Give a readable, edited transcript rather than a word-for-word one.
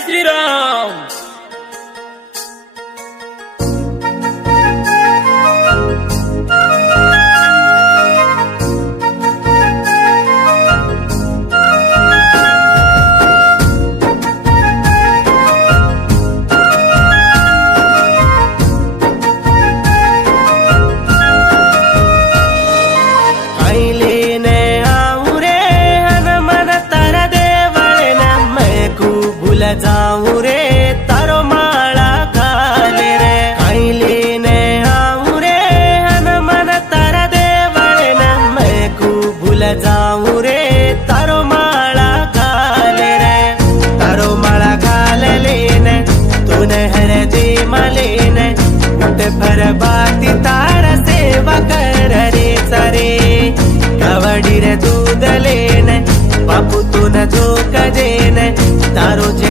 जय श्रीराम। जाऊं रे तारो माला खाले रे आईले ने आऊं रे हन मन तारा देवळे न मैं को भूल जाऊं रे तारो माला खाले रे तारो माला खाले ने तूने हर जी माले ने उठ पर बार